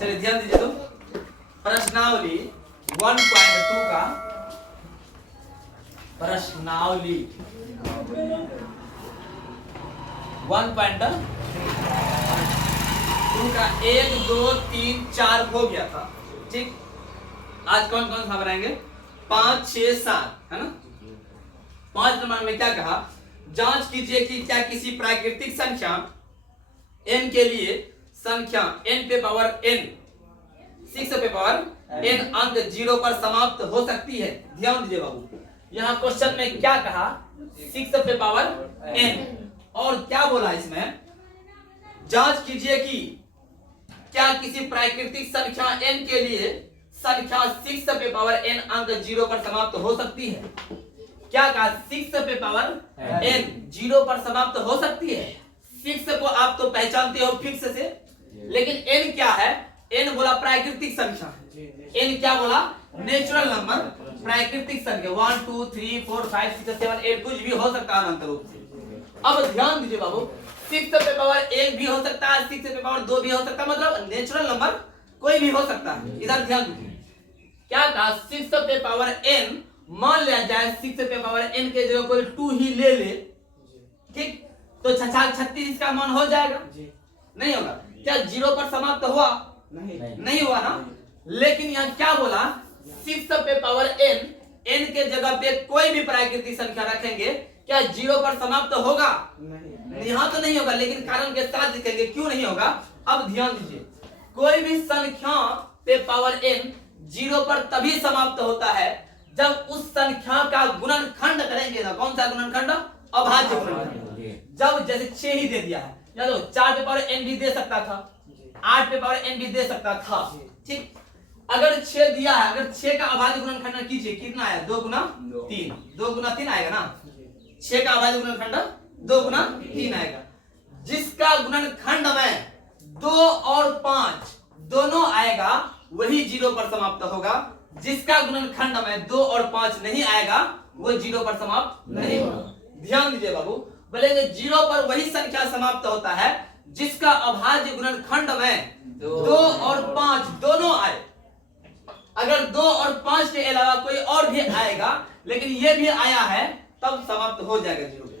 चलिए ध्यान दीजिए तो प्रश्नावली 1.2 का प्रश्नावली 1.2 का 1 2 3 4 हो गया था। ठीक, आज कौन कौन सा बनाएंगे? 5 6 7 है ना। 5 नंबर में क्या कहा? जांच कीजिए कि क्या किसी प्राकृतिक संख्या n के लिए संख्या n पे पावर n 6 पे पावर n अंक 0 पर समाप्त हो सकती है। ध्यान दीजिए बाबू, यहाँ क्वेश्चन में क्या कहा? 6 पे पावर n और क्या बोला इसमें? जांच कीजिए कि क्या किसी प्राकृतिक संख्या n के लिए संख्या 6 पे पावर n अंक 0 पर समाप्त हो सकती है। क्या कहा? 6 पे पावर n 0 पर समाप्त हो सकती है। 6 को आप तो पहचानते हो फिक्स से, लेकिन n क्या है? n बोला प्राकृतिक संख्या है। n क्या बोला? नेचुरल नंबर, प्राकृतिक संख्या 1 2 3 4 5 6 7 8 कुछ भी हो सकता है अनंत रूप से। अब ध्यान दीजिए बाबू, 6 पे पावर 1 भी हो सकता है, 6 पे पावर 2 भी हो सकता है, मतलब नेचुरल नंबर कोई भी हो सकता है। इधर ध्यान दीजिए, क्या कहा? 6 पे पावर n मान लिया जाए 6 पे पावर n के जगह कोई 2 ही ले ले, ठीक, तो 36 इसका मान हो जाएगा? नहीं होगा। क्या 0 पर समाप्त हुआ? नहीं हुआ ना। लेकिन यहाँ क्या बोला? 6 पे पावर n के जगह पे कोई भी प्राकृतिक संख्या रखेंगे, क्या 0 पर समाप्त होगा? यहाँ तो नहीं होगा, लेकिन कारण के साथ दिखेंगे क्यों नहीं होगा। अब ध्यान दीजिए, कोई भी संख्या पे पावर n 0 पर तभी समाप्त होता है जब उस संख्या का गुणनखंड करेंगे ना। कौन सा गुणनखंड? अभाज्य गुणनखंड। जब जैसे 6 ही दे दिया है, या तो 4 पे पावर n भी दे सकता था, 8 पे पावर n भी दे सकता था, ठीक। अगर 6 दिया है, अगर 6 का अभाज्य गुणनखंड कीजिए, कितना आया? 2 गुना 3, 2 गुना 3 आएगा ना। 6 का अभाज्य गुणनखंड 2 गुना 3 आएगा। जिसका गुणनखंड में 2 और 5 दोनों आएगा वही 0 पर समाप्त होगा। जिसका गुणनखंड में 2 और 5 नहीं आएगा वो 0 पर समाप्त नहीं होगा। ध्यान दीजिए बाबू, बोलेंगे 0 पर वही संख्या समाप्त होता है जिसका अभाज्य गुणनखंड में 2 और 5 दोनों आए। अगर 2 और 5 के अलावा कोई और भी आएगा, लेकिन ये भी आया है, तब समाप्त हो जाएगा 0 पे।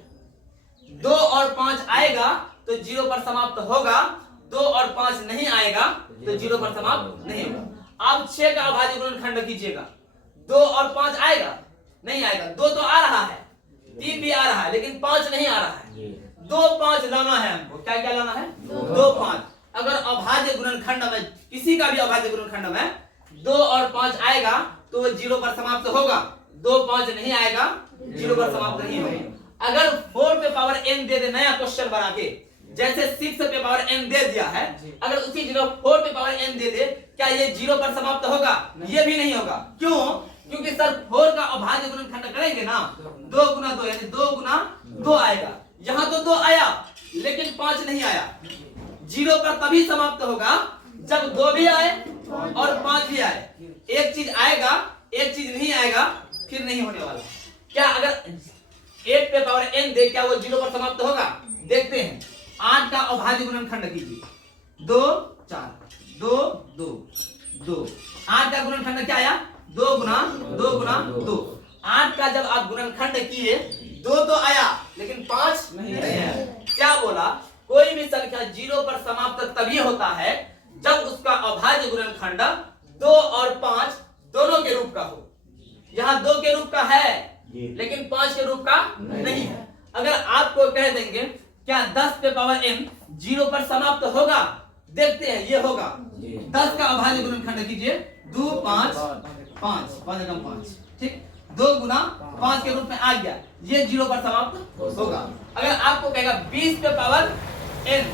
2 और 5 आएगा तो 0 पर समाप्त होगा, 2 और 5 नहीं आएगा तो 0 पर समाप्त नहीं होगा। अब 6 का अभाज्य गुणनखंड कीजिएगा, 2 और 5 आएगा? नहीं आएगा। 2 तो आ रहा है, 3 भी आ रहा है, लेकिन 5 नहीं आ रहा है। 2 5 लाना है हमको। क्या क्या लाना है? 2 5। अगर अभाज्य गुणनखंड में, किसी का भी अभाज्य गुणनखंड में 2 और 5 आएगा तो वो 0 पर समाप्त होगा। 2 5 नहीं आएगा, 0 पर समाप्त नहीं होगा। अगर 4 पे पावर n दे दे, नया क्वेश्चन बना के, जैसे 6 पे पावर n दे दिया है, अगर उसी जगह 4 पे पावर n दे दे, क्या ये 0 पर समाप्त होगा? ये भी नहीं होगा। क्यों? क्योंकि सर 4 का अभाज्य गुणनखंड करेंगे ना, 2 गुना 2 यानी 2 गुना 2 आएगा। यहाँ तो 2 आया लेकिन 5 नहीं आया। 0 पर तभी समाप्त होगा जब 2 भी आए और 5 भी आए। एक चीज आएगा, एक चीज नहीं आएगा, फिर नहीं होने वाला। क्या अगर 8 पे पावर n दे, क्या वो 0 पर समाप्त होगा? देखते हैं। 8 का अभाज्य गुणनखंड कीजिए, 2 4 2 2 2। 8 का गुणनखंड क्या आया? 2 गुना 2 गुना 2। 8 का जब आप गुणनखंड किए, 2 तो आया लेकिन 5 नहीं आया। क्या बोला? कोई भी संख्या 0 पर समाप्त तभी होता है जब उसका अभाज्य गुणनखंड 2 और 5 दोनों के रूप का हो। यहाँ 2 के रूप का है लेकिन 5 के रूप का नहीं है। अगर आपको कह देंगे क्या 10 पे पावर n 0 पर समाप्त होगा? देखते हैं, ये होगा। 10 का अभाज्य गुणनखंड कीजिए, 2 5 5 5 एकम 5, ठीक। 2 गुना 5 के रूप में आ गया, ये 0 पर समाप्त होगा। अगर आपको कहेगा 20 पे पावर n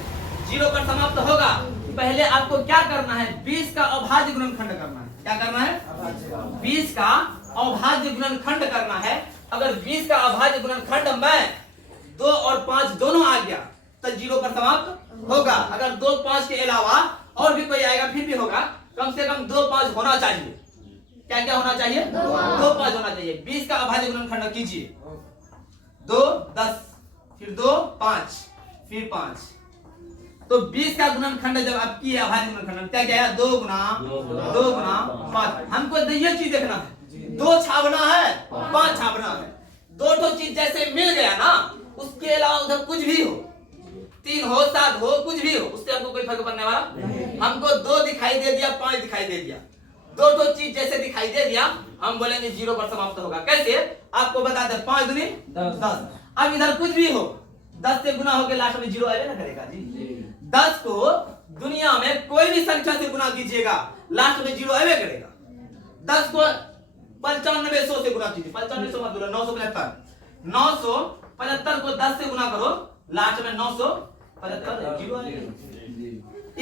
0 पर समाप्त होगा, पहले आपको क्या करना है? 20 का अभाज्य गुणनखंड करना है। क्या करना है? 20 का अभाज्य गुणनखंड करना है। अगर 20 का अभाज्य गुणनखंड में 2 और 5 दोनों आ गया तो 0 पर समाप्त होगा। अगर 2 5 के अलावा और भी कोई आएगा फिर भी होगा। कम से कम 2 5 होना चाहिए। क्या क्या होना चाहिए? 2 5 होना चाहिए। 20 का अभाज्य गुणनखंड कीजिए, 2 10, फिर 2 5, फिर 5, तो 20 का गुणनखंड जब आप किए अभाज्य गुणनखंड क्या क्या है 2 गुना 5। हमको ये चीज देखना है 2 छापना है 5 छापना है। दो तो चीज जैसे मिल गया ना उसके अलावा उधर कुछ भी हो 3 हो 7 हो कुछ भी हो उससे हमको कोई फर्क पड़ने वाला हमको 2 दिखाई दे दिया 5 दिखाई दे दिया दो तो चीज जैसे दिखाई दे दिया हम बोलेंगे 0 पर समाप्त होगा। कैसे आपको बता दे 5 दूनी 10। अब इधर कुछ भी हो 10 से गुना होके लास्ट में 0 आएगा ना करेगा जी। 10 को दुनिया में कोई भी संख्या से गुना कीजिएगा लास्ट में 0 आएगा करेगा। 10 को 95 100 से गुना कीजिए 95 100 मत बोलो 975 975 को 10 से गुना करो लास्ट में 975 0 आएगा।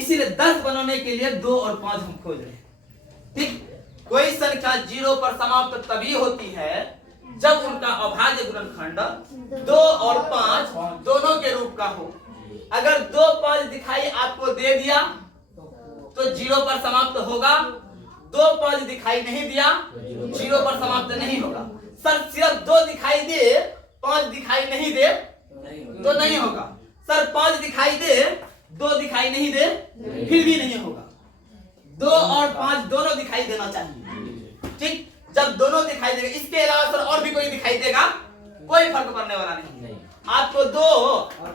इसीलिए 10 बनाने के लिए 2 और 5 हम खोज रहे हैं। ठीक कोई संख्या 0 पर समाप्त तभी होती है जब उनका अभाज्य गुणनखंड 2 और 5 दोनों के रूप का हो। अगर 2 5 दिखाई आपको दे दिया तो 0 पर समाप्त होगा 2 5 दिखाई नहीं दिया 0 पर समाप्त नहीं होगा। सर सिर्फ 2 दिखाई दे 5 दिखाई नहीं दे तो नहीं होगा। सर 5 दिखाई दे 2 दिखाई नहीं दे फिर भी नहीं होगा। 2 और 5 दोनों दिखाई देना चाहिए। ठीक जब दोनों दिखाई देगा इसके अलावा सर और भी कोई दिखाई देगा कोई फर्क पड़ने वाला नहीं। आपको 2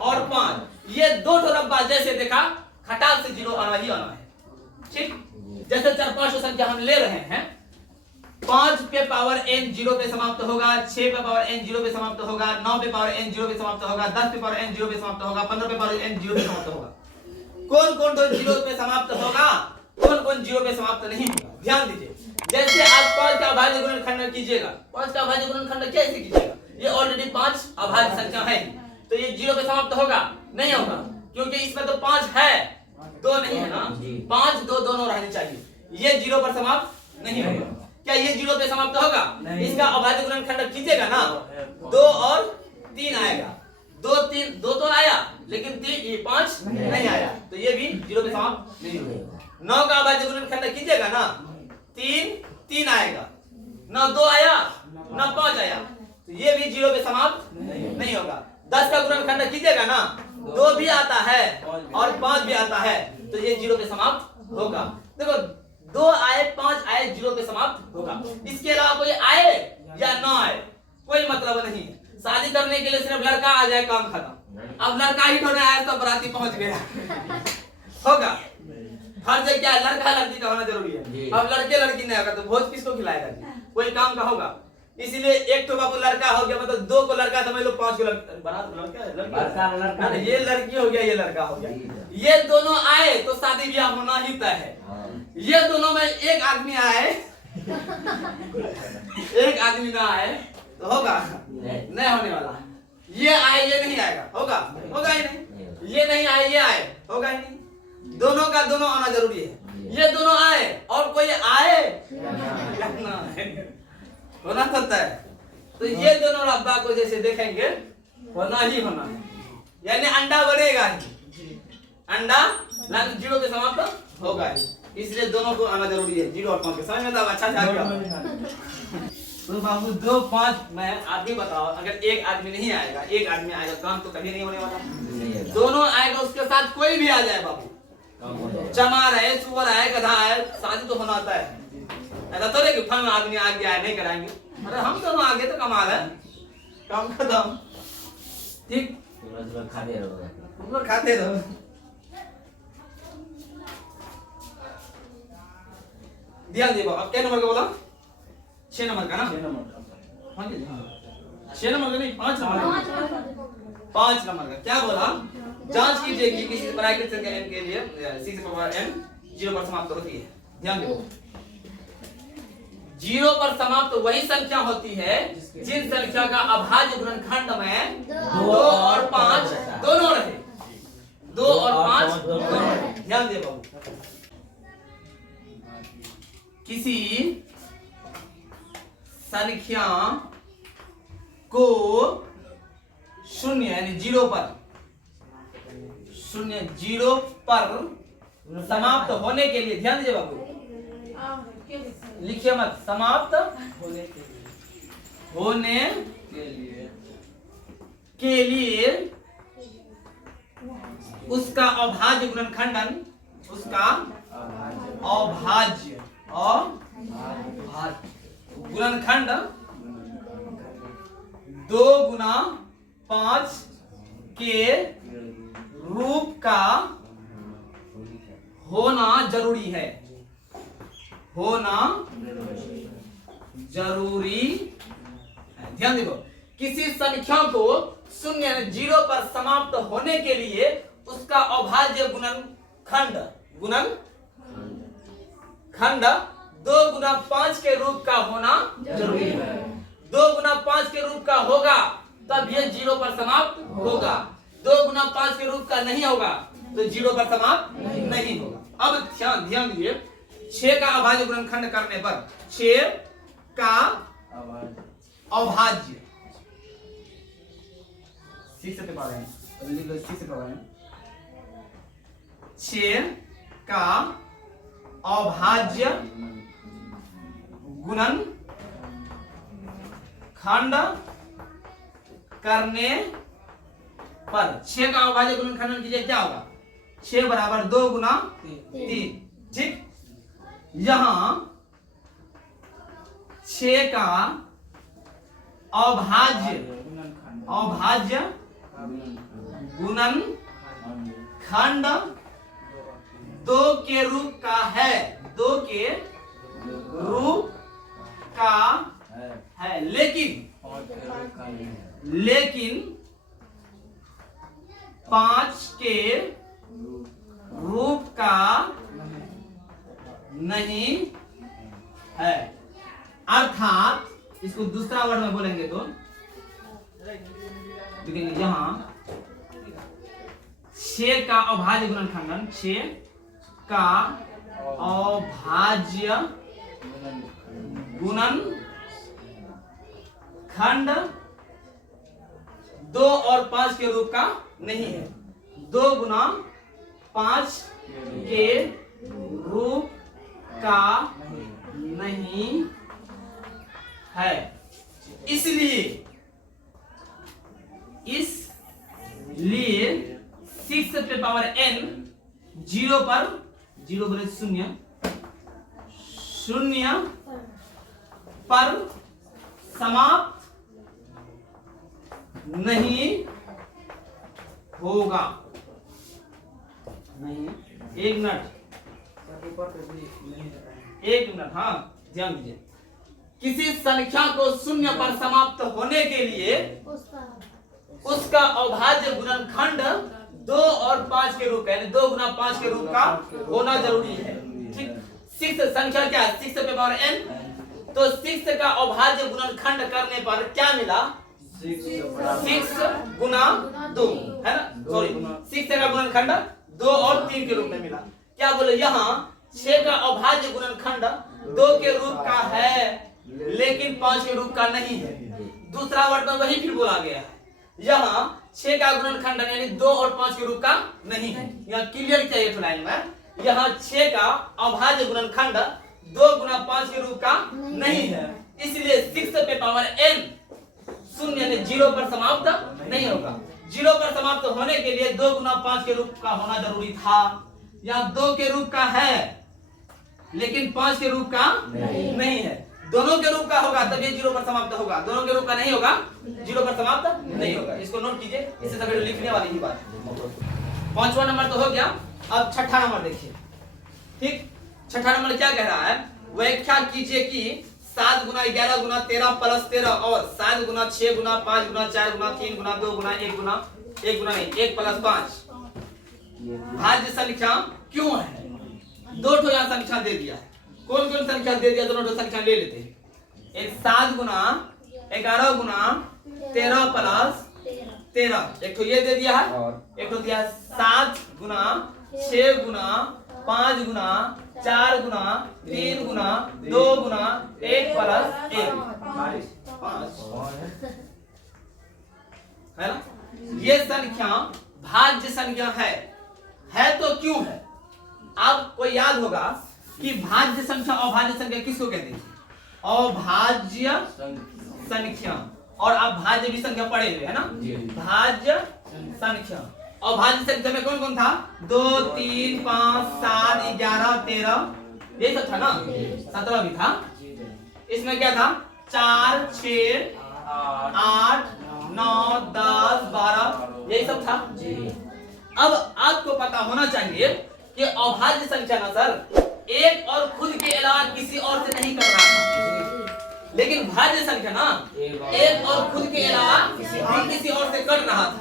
और 5 ये 2 रब्बा जैसे देखा खटाल से 0 आना ही आना है। ठीक जैसे 4 5 संख्या हम ले रहे हैं 5 पे पावर n 0 पे समाप्त होगा 6 पे पावर n 0 पे समाप्त होगा 9 पे पावर n 0 पे समाप्त होगा 10 पे पावर n 0 पे समाप्त होगा 15 पे पावर n 0 पे समाप्त होगा। कौन कौन तो 0 पे समाप्त होगा कौन कौन 0 पे समाप्त नहीं होगा। ध्यान दीजिए जैसे आप 5 का अभाज्य गुणनखंड कीजिएगा 5 का अभाज्य गुणनखंड कैसे कीजिएगा ये ऑलरेडी 5 अभाज्य संख्या है तो ये 0 पे समाप्त होगा नहीं होगा क्योंकि इसमें तो 5 है 2 नहीं है ना 5 2 दोनों रहनी चाहिए। ये 0 पर समाप्त नहीं होगा। क्या ये 0 पे समाप्त होगा इसका अभाज्य गुणनखंड कीजिएगा ना 2 और 3 आएगा 2 3 2 तो आया लेकिन 5 नहीं आया तो ये भी 0 पे समाप्त नहीं होगा। 9 का अभाज्य गुणनखंड कीजिएगा ना 3 3 आएगा ना 2 आया ना 5 आया तो ये भी 0 पे समाप्त नहीं होगा। 10 का गुणनखंड कीजिएगा ना 2 भी आता है और 5 भी आता है तो ये 0 पे समाप्त होगा। देखो 2 आए 5 आए 0 पे समाप्त होगा। इसके अलावा कोई आए या ना आए कोई मतलब नहीं है। शादी करने के लिए सिर्फ लड़का आ जाए काम खत्म। अब लड़का ही ढूंढने आया तो बराती पहुंच गया होगा। फर्ज क्या है लड़का लड़की का होना जरूरी है। अब लड़के लड़की नहीं होगा तो भोज किसको खिलाएगा कोई काम का होगा। इसीलिए एक तो बाबू लड़का हो गया मतलब 2 को लड़का समझ लो 5 को लड़का ये लड़की हो गया ये लड़का हो गया। ये दोनों आए तो शादी ब्याह होना ही तय है। ये दोनों में एक आदमी आए एक आदमी ना आए तो होगा नहीं होने वाला। ये आए ये नहीं आएगा होगा होगा ही नहीं। ये नहीं आए ये आए होगा ही नहीं। दोनों का दोनों आना जरूरी है। ये दोनों आए और कोई आए होना सकता है तो ये दोनों रब्बा को जैसे देखेंगे होना ही होना है यानी अंडा बनेगा ही अंडा 0 पे समाप्त होगा ही। इसलिए दोनों को आना जरूरी है 0 और 5 के समझ में तो अच्छा से आ गया। तो बाबू 2 5 मैं आप ही बताओ अगर एक आदमी नहीं आएगा एक आदमी आएगा काम तो कभी नहीं होने वाला। दोनों आएगा उसके साथ कोई भी आ जाए बाबू चमार है सुअर है गधा है शादी तो होना आता है। ऐसा तो नहीं कि फल में आदमी आ गया है नहीं कराएंगे। अरे हम दोनों आगे तो कमाल है काम खत्म। ठीक खाते रहो। ध्यान देखो अब क्या नंबर का बोला 6 नंबर का ना 6 नंबर का नहीं 5 नंबर का क्या बोला जांच कीजिए कि किसी प्राकृतिक संख्या n के लिए c की पावर n 0 पर समाप्त होती है। ध्यान दो 0 पर समाप्त वही संख्या होती है जिन संख्या का अभाज्य गुणनखंड में 2 और 5 दोनों रहे 2 और 5 दोनों रहे। ध्यान दे बाबू किसी संख्या को 0 यानी 0 पर 0 पर समाप्त होने के लिए ध्यान दीजिए बाबू लिखिए मत समाप्त होने के लिए उसका अभाज्य गुणनखंडन, उसका अभाज्य गुणनखंड 2 गुना 5 के रूप का होना जरूरी है, होना जरूरी है। ध्यान देखो, किसी संख्या को शून्य 0 पर समाप्त होने के लिए उसका अभाज्य गुणनखंड 2 गुना 5 के रूप का होना जरूरी है। 2 गुना 5 के रूप का होगा तब यह 0 पर समाप्त होगा। 2 गुना 5 के रूप का नहीं होगा तो 0 पर समाप्त नहीं होगा। अब ध्यान दीजिए, 6 का अभाज्य गुणनखंड करने पर 6 का अभाज्य 6 से पा रहे हैं, 6 से पा रहे हैं, 6 का अभाज्य गुणनखंड करने पर 6 का अभाज्य गुणनखंड कीजिए, क्या होगा? 6 बराबर 2 गुना 3। ठीक, यहां 6 का अभाज्य गुणनखंड 2 के रूप का है, 2 के रूप का है, लेकिन 5 के रूप का नहीं है। अर्थात इसको दूसरा वर्ड में बोलेंगे तो देखेंगे, यहां 6 का अभाज्य गुणनखंडन, 6 का अभाज्य गुणनखंड 2 और 5 के रूप का नहीं है। 2 गुना 5 के रूप का नहीं है। इसलिए 6 पे पावर n 0 पर 0 बोले 0 पर समाप्त नहीं होगा। नहीं, 1 मिनट, हाँ ध्यान दीजिए। किसी संख्या को 0 पर समाप्त होने के लिए उसका अभाज्य गुणनखंड 2 और 5 के रूप का, यानी 2 गुना 5 के रूप का होना जरूरी है। ठीक, 6 संख्या क्या है? 6 पे पावर n, तो 6 का अभाज्य गुणनखंड करने पर क्या मिला? 6 गुना 2 है ना, सॉरी 6 का गुणनखंड 2 और 3 के रूप में मिला। क्या बोले? यहाँ 6 का अभाज्य गुणनखंड 2 के रूप का है लेकिन 5 के रूप का नहीं है। दूसरा वर्ड में वही फिर बोला गया है। यहाँ 6 का गुणनखंड यानी 2 और 5 के रूप का नहीं है। यहाँ क्लियर चाहिए तो लाइन में, यहाँ 6 का अभाज्य गुणनखंड 2 गुना 5 के रूप का नहीं है, इसलिए 6 पे पावर n 0 यानी 0 पर समाप्त नहीं होगा। 0 पर समाप्त होने के लिए 2 गुना 5 के रूप का होना जरूरी था। यहाँ 2 के रूप का है लेकिन 5 के रूप का नहीं है। दोनों के रूप का होगा तब ये 0 पर समाप्त होगा, दोनों के रूप का नहीं होगा 0 पर समाप्त नहीं होगा। इसको नोट कीजिए, इससे सब लिखने वाली ही बात। 5वां नंबर तो हो गया। अब 6ठा नंबर देखिए। ठीक, 6ठा नंबर क्या कह रहा है? व्याख्या कीजिए कि 7 गुना 11 गुना 13 प्लस 13 और 7 गुना 6 गुना 5 गुना 4 गुना 3 गुना 2 गुना 1 गुना 1 प्लस 5 भाज्य संख्या क्यों है? 2 ठो यहाँ संख्या दे दिया है। कौन कौन संख्या दे दिया? दोनों संख्या ले लेते हैं। एक 7 गुना 11 गुना 13 प्लस 13, एक तो ये दे दिया है, एक तो दिया 7 गुना 6 गुना 5 गुना 4 गुना 3 गुना 2 गुना 1 प्लस 1 5 है ना। ये संख्या भाज्य संख्या है तो क्यों है? आपको याद होगा कि भाज्य संख्या अभाज्य संख्या किसको कहते हैं? अभाज्य संख्या। और आप भाज्य भी संख्या पढ़े हुए है ना, भाज्य संख्या। अभाज्य संख्या में कौन कौन था? 2 3 5 7 11 13 ये सब था ना, 17 भी था। इसमें क्या था? 4 6 8 9 10 12 यही सब था। अब आपको पता होना चाहिए कि अभाज्य संख्या ना सर एक और खुद के अलावा किसी और से नहीं कर रहा था, लेकिन भाज्य संख्या ना एक और खुद के अलावा किसी और से कर रहा था।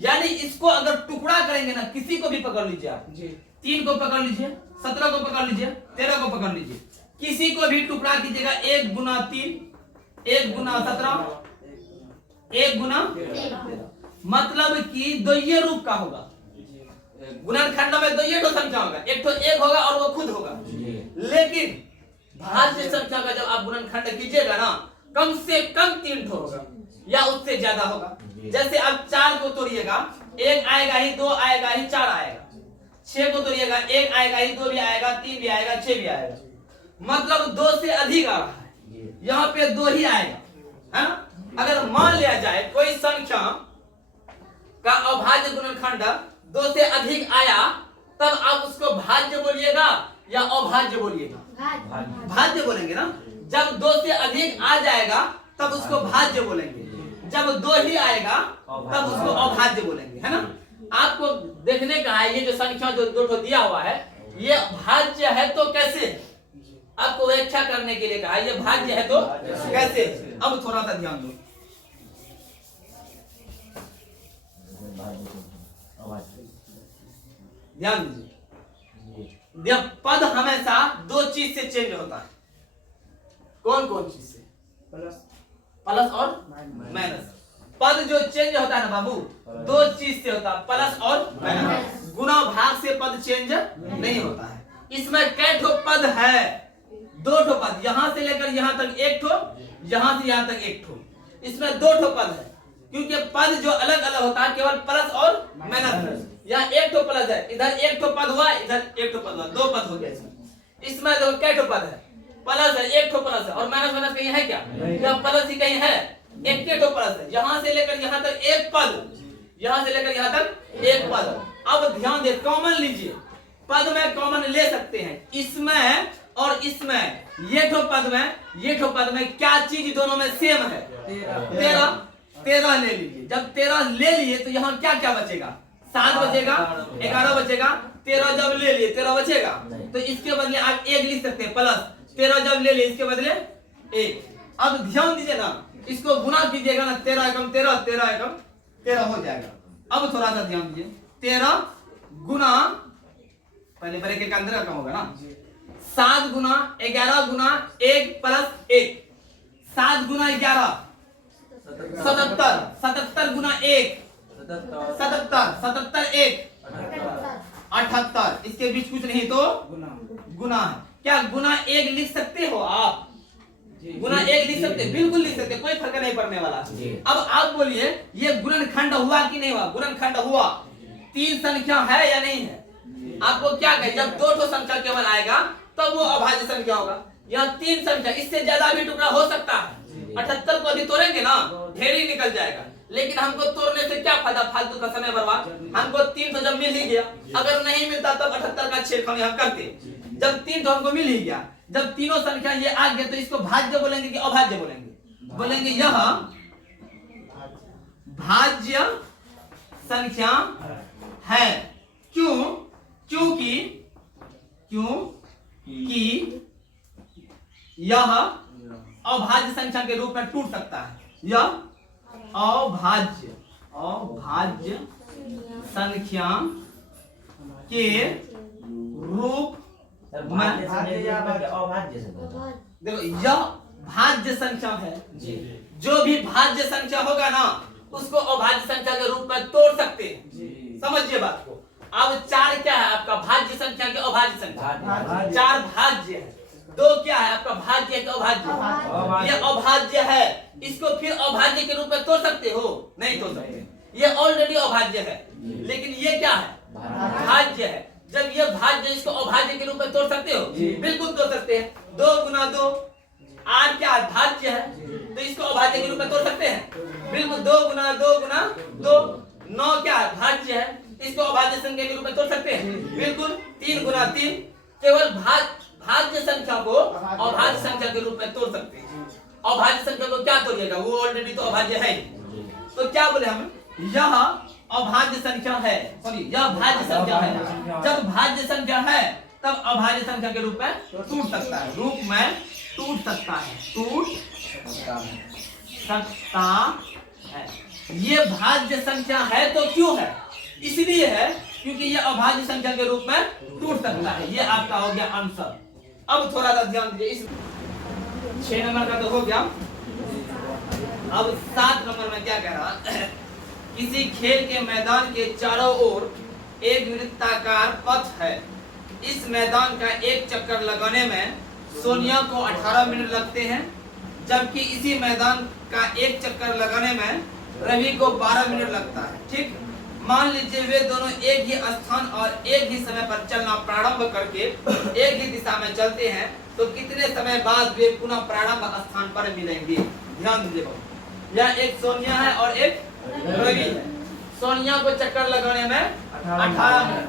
यानी इसको अगर टुकड़ा करेंगे ना, किसी को भी पकड़ लीजिए आप, 3 को पकड़ लीजिए, 17 को पकड़ लीजिए, 13 को पकड़ लीजिए, किसी को भी टुकड़ा कीजिएगा 1 गुना 3 1 गुना 17 1 गुना 13, मतलब कि द्वयी रूप का होगा। गुणनखंड में द्वयी संख्या होगा, एक तो एक होगा और वो खुद होगा। लेकिन भाज्य संख्या का जब आप गुणनखंड कीजिएगा ना, कम से कम 3 ठो होगा या उससे ज्यादा होगा। जैसे आप 4 को तोड़िएगा, 1 आएगा ही, 2 आएगा ही, 4 आएगा। 6 को तोड़िएगा, 1 आएगा ही, 2 भी आएगा, 3 भी आएगा, 6 भी आएगा, मतलब 2 से अधिक आ रहा है। यहाँ पे 2 ही आएगा, है ना। अगर मान लिया जाए कोई संख्या का अभाज्य गुणनखंड 2 से अधिक आया, तब आप उसको भाज्य बोलिएगा या अभाज्य बोलिएगा? भाज्य बोलेंगे ना। जब 2 से अधिक आ जाएगा तब उसको भाज्य बोलेंगे, जब 2 ही आएगा तब उसको अभाज्य बोलेंगे, है ना। आपको देखने का है ये जो संख्या जो 2 ठो दिया हुआ है ये भाज्य है तो कैसे, आपको व्याख्या करने के लिए कहा ये भाज्य है तो कैसे। अब थोड़ा सा ध्यान दो, ध्यान दीजिए। पद हमेशा 2 चीज से चेंज होता है। कौन कौन चीज से? प्लस और माइनस। पद जो चेंज होता है ना बाबू 2 चीज से होता है, प्लस और माइनस। गुणा भाग से पद चेंज नहीं होता है। इसमें कै ठो पद है? 2 ठो पद, यहां से लेकर यहां तक 1 ठो, यहां से यहां तक 1 ठो। इसमें 2 ठो पद है, क्योंकि पद जो अलग अलग होता है केवल प्लस और माइनस। यहाँ 1 ठो प्लस है, इधर 1 ठो पद हुआ, इधर 1 ठो पद हुआ, 2 पद हो गया इसमें। इसमें देखो कै ठो पद है? प्लस है, 1 ठो प्लस है, और माइनस माइनस कहीं है क्या? क्या प्लस ही कहीं है? 1 ठो प्लस है। यहाँ से लेकर यहाँ तक 1 पद, यहाँ से लेकर यहाँ तक 1 पद। अब ध्यान दे, कॉमन लीजिए, पद में कॉमन ले सकते हैं, इसमें और इसमें। ये ठो पद में, ये ठो पद में क्या चीज दोनों में सेम है? 13 ले लीजिए। जब 13 ले लिए तो यहाँ क्या क्या बचेगा? 7 बचेगा, 11 बचेगा। 13 जब ले लिए 13 बचेगा, तो इसके बदले आप 1 लिख सकते हैं प्लस। 13 जब ले लिए इसके बदले 1। अब ध्यान दीजिए ना, इसको गुना कीजिएगा ना, 13 एकम 13, 13 एकम 13 हो जाएगा। अब थोड़ा सा ध्यान दीजिए, 13 गुना, पहले ब्रैकेट के अंदर रखा होगा ना, 7 गुना 11 गुना 1 प्लस 1, 7 गुना 11 77, 77 गुना 1 77, 77 1 78। इसके बीच कुछ नहीं तो गुना है। क्या गुना 1 लिख सकते हो आप? गुना 1 लिख सकते, बिल्कुल लिख सकते, कोई फर्क नहीं पड़ने वाला। अब आप बोलिए ये गुणनखंड हुआ कि नहीं हुआ? गुणनखंड हुआ। 3 संख्या है या नहीं है? आपको क्या कहे, जब 2 ठो संख्या केवल आएगा तब वो अभाज्य संख्या होगा। यहाँ 3 संख्या, इससे ज्यादा भी टुकड़ा हो सकता है। 78 को अभी तोड़ेंगे ना, ढेर ही निकल जाएगा, लेकिन हमको तोड़ने से क्या फायदा, फालतू का समय बर्बाद। हमको 3 तो जब मिल ही गया, अगर नहीं मिलता तब 78 का छेड़खानी हम करते। जब 3 तो हमको मिल ही गया, जब तीनों संख्या ये आ गया, तो इसको भाज्य बोलेंगे कि अभाज्य बोलेंगे? बोलेंगे यह भाज्य संख्या है। क्यों? क्योंकि यह अभाज्य संख्या के रूप में टूट सकता है। यह अभाज्य संख्या के रूप में, देखो यह भाज्य संख्या है। जो भी भाज्य संख्या होगा ना उसको अभाज्य संख्या के रूप में तोड़ सकते हैं। समझिए बात को। अब 4 क्या है आपका? भाज्य संख्या के अभाज्य संख्या। 4 भाज्य है। 2 क्या है आपका? भाज्य के अभाज्य। ये अभाज्य है, इसको फिर अभाज्य के रूप में तोड़ सकते हो? नहीं तोड़ सकते, ये ऑलरेडी अभाज्य है। लेकिन ये क्या है? भाज्य है। जब ये भाज्य, इसको अभाज्य के रूप में तोड़ सकते हो? बिल्कुल तोड़ सकते हैं। 2 गुना 2, 8 क्या है? भाज्य है, तो इसको अभाज्य के रूप में तोड़ सकते हैं? बिल्कुल। 2 गुना 2 गुना 2, 9 क्या है? भाज्य है, इसको अभाज्य संख्या के रूप में तोड़ सकते हैं? बिल्कुल। 3 गुना 3 केवल भाज्य संख्या को अभाज्य संख्या के रूप में तोड़ सकते हैं। अभाज्य संख्या को क्या तोड़िएगा, वो ऑलरेडी तो अभाज्य है। तो क्या बोले हम, यह अभाज्य संख्या है, सॉरी यह भाज्य संख्या है। जब भाज्य संख्या है तब अभाज्य संख्या के रूप में टूट सकता है, रूप में टूट सकता है, टूट सकता है। ये भाज्य संख्या है तो क्यों है, इसलिए है क्योंकि ये अभाज्य संख्या के रूप में टूट सकता है। ये आपका हो गया आंसर। अब थोड़ा सा ध्यान दीजिए, इस 6 नंबर का तो हो गया। अब 7 नंबर में क्या कह रहा है, किसी खेल के मैदान के चारों ओर एक वृत्ताकार पथ है। इस मैदान का एक चक्कर लगाने में सोनिया को 18 मिनट लगते हैं, जबकि इसी मैदान का एक चक्कर लगाने में रवि को 12 मिनट लगता है। ठीक, मान लीजिए वे दोनों एक ही स्थान और एक ही समय पर चलना प्रारंभ करके एक ही दिशा में चलते हैं, तो कितने समय बाद वे पुनः प्रारंभ स्थान पर मिलेंगे? ध्यान दीजिए, यह एक सोनिया है और एक रवि है। सोनिया को चक्कर लगाने में 18 मिनट,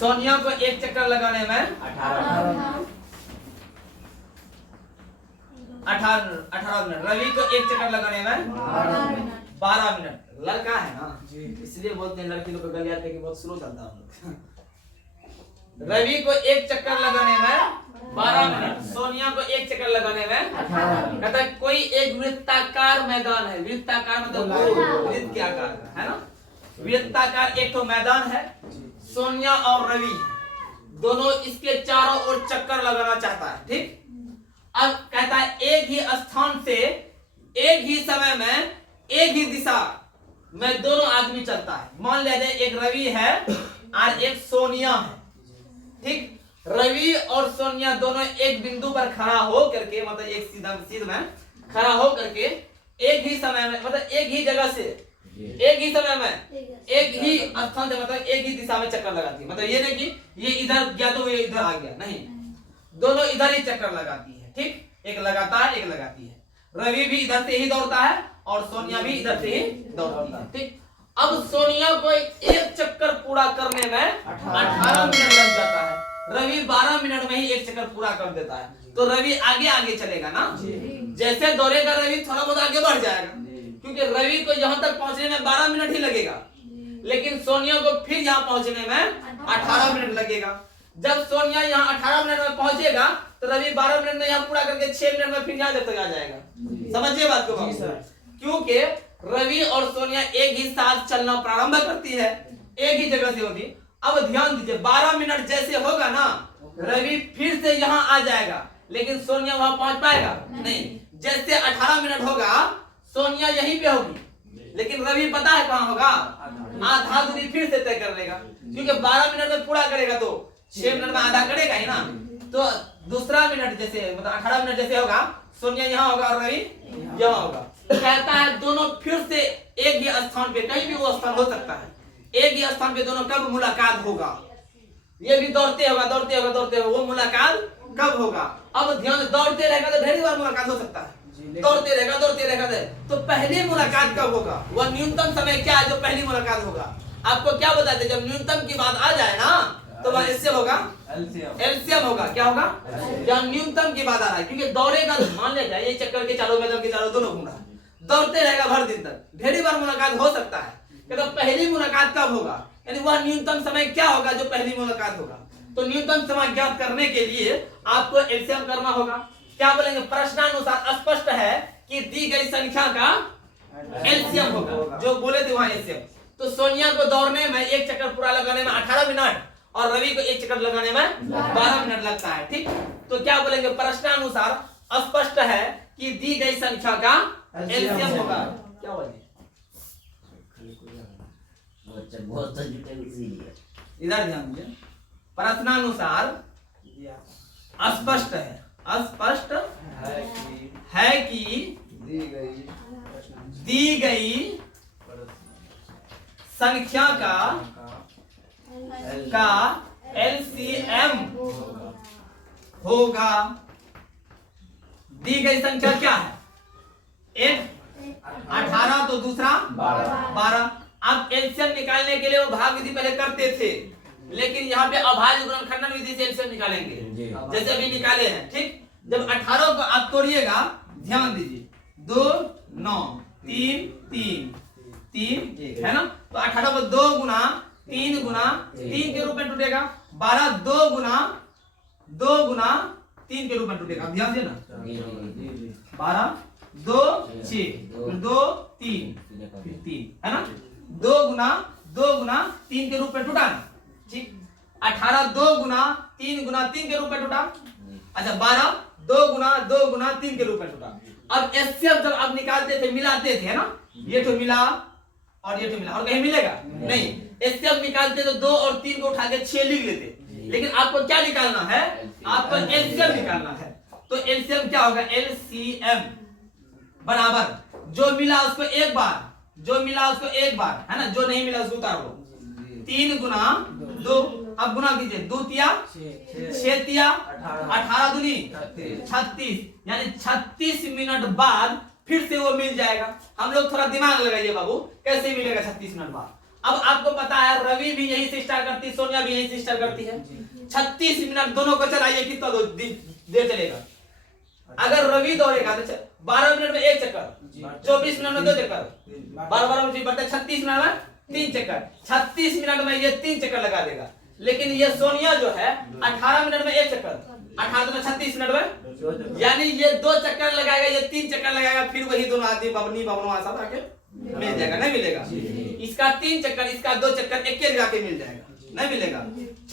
सोनिया को एक चक्कर लगाने में 18 मिनट, रवि को एक चक्कर लगाने में 12 मिनट। लड़का है ना, इसलिए बोलते हैं लड़की लोग को गलियाते हैं कि बहुत स्लो चलता है हम लोग। रवि को एक चक्कर लगाने में 12 मिनट, सोनिया को एक चक्कर लगाने में 18। कहता है कोई एक वृत्ताकार मैदान है, वृत्ताकार मतलब वृत्त के आकार का है ना, वृत्ताकार एक तो मैदान है, सोनिया और रवि दोनों इसके चारों ओर चक्कर लगाना चाहता है। ठीक, अब कहता है एक ही स्थान से एक ही समय में एक ही दिशा में दोनों आदमी चलता है। मान लीजिए एक रवि है और एक सोनिया है। ठीक, रवि और सोनिया दोनों एक बिंदु पर खड़ा हो करके, मतलब एक सीध में खड़ा हो करके एक ही समय में, मतलब एक ही जगह से एक ही समय में एक ही स्थान से, मतलब एक ही दिशा में चक्कर लगाती है। मतलब ये नहीं कि ये इधर गया तो ये इधर आ गया, नहीं, दोनों इधर ही चक्कर लगाती है। ठीक, एक लगाता है, एक लगाती है। रवि भी इधर से ही दौड़ता है और सोनिया भी इधर से ही दौड़ती है। ठीक, अब सोनिया को एक चक्कर पूरा करने में 18 मिनट लग जाता है, रवि 12 मिनट में ही एक चक्कर पूरा कर देता है। तो रवि आगे आगे चलेगा ना, जैसे दौड़ेगा रवि थोड़ा बहुत आगे बढ़ जाएगा, क्योंकि रवि को यहाँ तक पहुंचने में 12 मिनट ही लगेगा, लेकिन सोनिया को फिर यहाँ पहुंचने में 18 मिनट लगेगा। जब सोनिया यहाँ 18 मिनट में पहुंचेगा तो रवि 12 मिनट में यहाँ पूरा करके 6 मिनट में फिर यहाँ तक आ जाएगा। समझिए बात को, क्योंकि रवि और सोनिया एक ही साथ चलना प्रारंभ करती है, एक ही जगह से होती। अब ध्यान दीजिए, 12 मिनट जैसे होगा ना, रवि फिर से यहाँ आ जाएगा, लेकिन सोनिया वहां पहुंच पाएगा नहीं। जैसे 18 मिनट होगा, सोनिया यहीं पे होगी, लेकिन रवि पता है कहाँ होगा, आधा दूरी फिर से तय कर लेगा, क्योंकि 12 मिनट में पूरा करेगा तो 6 मिनट में आधा करेगा ही ना। तो दूसरा मिनट जैसे, मतलब 18 मिनट जैसे होगा, सोनिया यहाँ होगा और रवि यहाँ होगा। कहता है दोनों फिर से एक ही स्थान पे, कहीं भी वो स्थान हो सकता है, एक ही स्थान पे दोनों कब मुलाकात होगा? ये भी दौड़ते होगा, दौड़ते होगा, दौड़ते होगा, वो मुलाकात कब होगा? अब ध्यान, दौड़ते रहेगा तो ढेरी बार मुलाकात हो सकता है, दौड़ते रहेगा, दौड़ते रहेगा, तो पहली मुलाकात कब होगा? वह न्यूनतम समय क्या है जो पहली मुलाकात होगा? आपको क्या बताते हैं, जब न्यूनतम की बात आ जाए ना, तो वह इससे होगा एलसीएम होगा। क्या होगा? जब न्यूनतम की बात आ रहा है, क्योंकि दौड़ेगा, मान लिया ये चक्कर के चारों, मैदान के चारों दोनों घूम रहा है, दौड़ते रहेगा भर दिन तक, ढेरी बार मुलाकात हो सकता है। तो पहली मुलाकात कब होगा, यानी वह न्यूनतम समय क्या होगा जो पहली मुलाकात होगा? तो न्यूनतम समय ज्ञात करने के लिए आपको एलसीएम करना होगा। क्या बोलेंगे? प्रश्नानुसार स्पष्ट है कि दी गई संख्या का एलसीएम होगा, जो बोले थे वहां एलसीएम। तो सोनिया को दौड़ने में एक चक्कर पूरा लगाने में 18 मिनट और रवि को एक चक्कर लगाने में 12 मिनट लगता है। ठीक, तो क्या बोलेंगे? प्रश्नानुसार स्पष्ट है कि दी गई संख्या का एलसीएम होगा। क्या बोलेंगे? इधर ध्यान दीजिए, प्रश्नानुसार स्पष्ट है, स्पष्ट है कि दी गई संख्या का एलसीएम होगा। दी गई संख्या क्या है? 8 18 तो दूसरा 12। अब एलसीएम निकालने के लिए वो भाग विधि पहले करते थे, लेकिन यहाँ पे अभाज्य गुणनखंडन विधि से एलसीएम निकालेंगे, जैसे अभी निकाले हैं। ठीक, जब 18 को आप तोड़िएगा, ध्यान दीजिए, 2 9 3 3 3 1 है ना, तो 18 को 2 गुना 3 गुना 3 के रूप में टूटेगा। 12 2 गुना 3 के रूप में टूटेगा। ध्यान देना, 12 2 6 2 3 3 है ना, 2 गुना 3 के रूप में टूटा ना। ठीक, 18 2 गुना 3 के रूप में टूटा। अच्छा, 12 2 गुना 3 के रूप में टूटा। अब एचसीएफ जब आप निकालते थे, मिलाते थे, है ना, ये तो मिला और ये तो मिला, और कहीं मिलेगा नहीं। एचसीएफ निकालते तो 2 और 3 को उठा के 6 लिख लेते, लेकिन आपको क्या निकालना है, आपको एलसीएम निकालना है। तो एलसीएम क्या होगा, एलसीएम बराबर जो मिला उसको एक बार, जो मिला उसको एक बार, है ना, जो नहीं मिला उसको उतार लो। 3 गुना 2, अब गुना कीजिए, 2 तिया 6 तिया 18 दूनी 36, यानी 36 मिनट बाद फिर से वो मिल जाएगा। हम लोग थोड़ा दिमाग लगाइए बाबू, कैसे मिलेगा 36 मिनट बाद। अब आपको पता है रवि भी यही से स्टार्ट करती है, सोनिया भी यही से स्टार्ट करती है। 36 मिनट दोनों को चलाइए, कितना देर चलेगा। अगर रवि दौड़ेगा तो 12 मिनट में 1 चक्कर, 24 मिनट में 2 चक्कर, 12 मिनट बचता 36 मिनट में 3 चक्कर। 36 मिनट में ये 3 चक्कर लगा देगा। लेकिन ये सोनिया जो है 18 मिनट में 1 चक्कर, 18 तो 36 मिनट में, यानी ये 2 चक्कर लगाएगा, ये 3 चक्कर लगाएगा, फिर वही दोनों आदमी बबनी बबनों साथ आके मिल जाएगा। नहीं मिलेगा, इसका 3 चक्कर, इसका 2 चक्कर एक के लगा के मिल जाएगा, नहीं मिलेगा।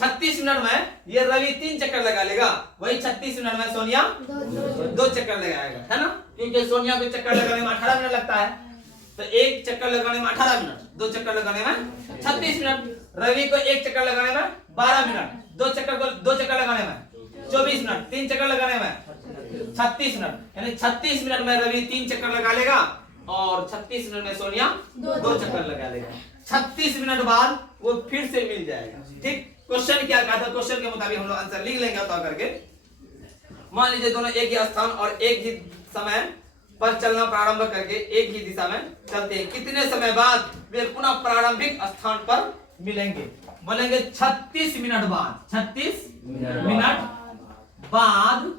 36 मिनट में ये रवि 3 चक्कर लगा लेगा, वही 36 मिनट में सोनिया 2 चक्कर लगाएगा, है ना, क्योंकि सोनिया को चक्कर लगाने में 18 मिनट लगता है, तो 1 चक्कर लगाने में 18 मिनट, 2 चक्कर लगाने में 36 मिनट, रवि को 1 चक्कर लगाने में 12 मिनट, 2 चक्कर लगाने में 24 मिनट, 3 चक्कर लगाने में 36 मिनट, यानी 36 मिनट में रवि 3 चक्कर लगा लेगा और 36 मिनट में सोनिया 2 चक्कर लगा लेगा। 36 मिनट बाद वो फिर से मिल जाएगा। ठीक, क्वेश्चन क्या कहा था, क्वेश्चन के मुताबिक हम लोग आंसर लिख लेंगे तो करके। मान लीजिए दोनों एक ही स्थान और एक ही समय पर चलना प्रारंभ करके एक ही दिशा में चलते हैं, कितने समय बाद वे पुनः प्रारंभिक स्थान पर मिलेंगे। बोलेंगे 36 मिनट बाद, 36 मिनट बाद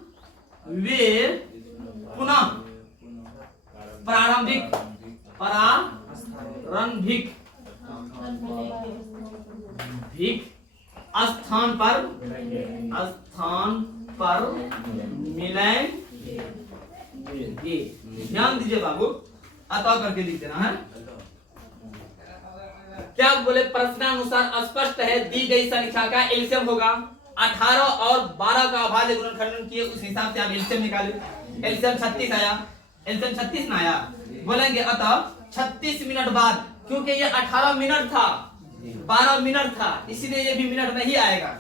वे पुनः प्रारंभिक स्थान पर मिलेंगे। ध्यान दीजिए बाबू, अतः करके लिख देना है। क्या बोले, प्रश्नानुसार स्पष्ट है दी गई संख्या का एलसीएम होगा। 18 और 12 का अभाज्य गुणनखंडन किए, उस हिसाब से आप एलसीएम निकाले। एलसीएम 36 आया, एलसीएम 36 ना आया। बोलेंगे अतः 36 मिनट बाद, क्योंकि ये 18 मिनट था, 12 मिनट था, इसीलिए ये भी मिनट नहीं आएगा।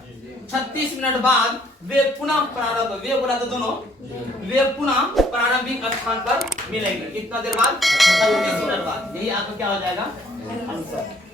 36 मिनट बाद वे पुनः प्रारंभ, वे बोला तो दोनों, वे पुनः प्रारंभिक स्थान पर मिलेंगे। कितना देर बाद, 36 मिनट बाद। यही आपको क्या हो जाएगा आंसर।